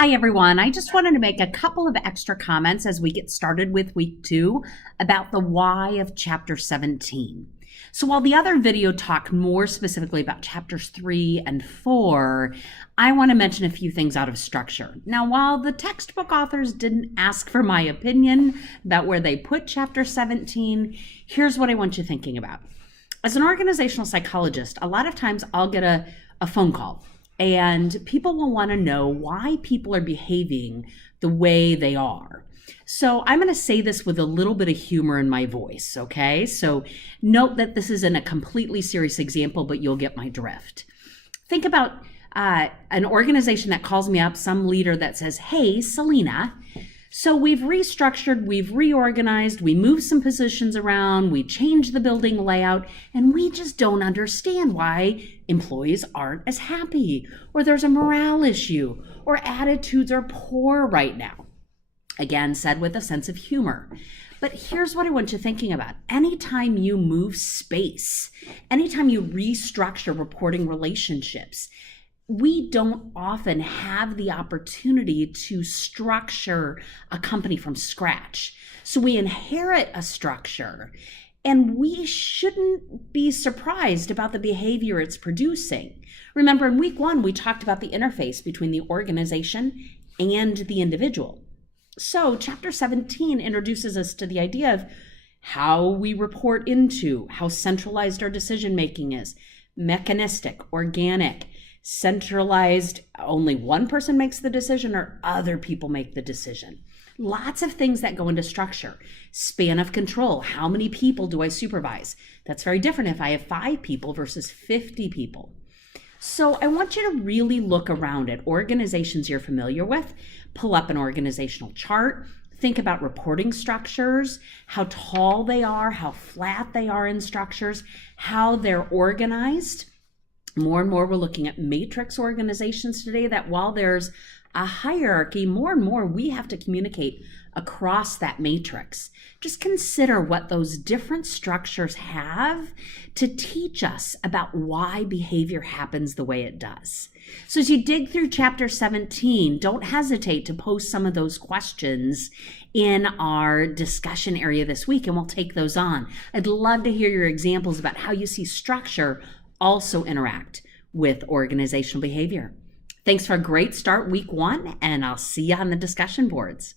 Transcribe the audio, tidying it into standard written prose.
Hi, everyone. I just wanted to make a couple of extra comments as we get started with week 2 about the why of chapter 17. So while the other video talked more specifically about chapters 3 and 4, I want to mention a few things out of structure. Now, while the textbook authors didn't ask for my opinion about where they put chapter 17, here's what I want you thinking about. As an organizational psychologist, a lot of times I'll get a phone call and people will want to know why people are behaving the way they are. So I'm going to say this with a little bit of humor in my voice, okay? So note that this isn't a completely serious example, but you'll get my drift. Think about an organization that calls me up, some leader that says, "Hey, Selena, so we've restructured, we've reorganized, we moved some positions around, we changed the building layout, and we just don't understand why employees aren't as happy, or there's a morale issue, or attitudes are poor right now." Again, said with a sense of humor. But here's what I want you thinking about. Anytime you move space, anytime you restructure reporting relationships, we don't often have the opportunity to structure a company from scratch. So we inherit a structure, and we shouldn't be surprised about the behavior it's producing. Remember, in week 1, we talked about the interface between the organization and the individual. So chapter 17 introduces us to the idea of how we report into, how centralized our decision making is, mechanistic, organic, centralized, only one person makes the decision or other people make the decision. Lots of things that go into structure. Span of control. How many people do I supervise? That's very different if I have 5 people versus 50 people. So I want you to really look around at organizations you're familiar with. Pull up an organizational chart. Think about reporting structures, how tall they are, how flat they are in structures, how they're organized. More and more, we're looking at matrix organizations today that while there's a hierarchy, more and more we have to communicate across that matrix. Just consider what those different structures have to teach us about why behavior happens the way it does. So as you dig through chapter 17, don't hesitate to post some of those questions in our discussion area this week, and we'll take those on. I'd love to hear your examples about how you see structure also interact with organizational behavior. Thanks for a great start week 1, and I'll see you on the discussion boards.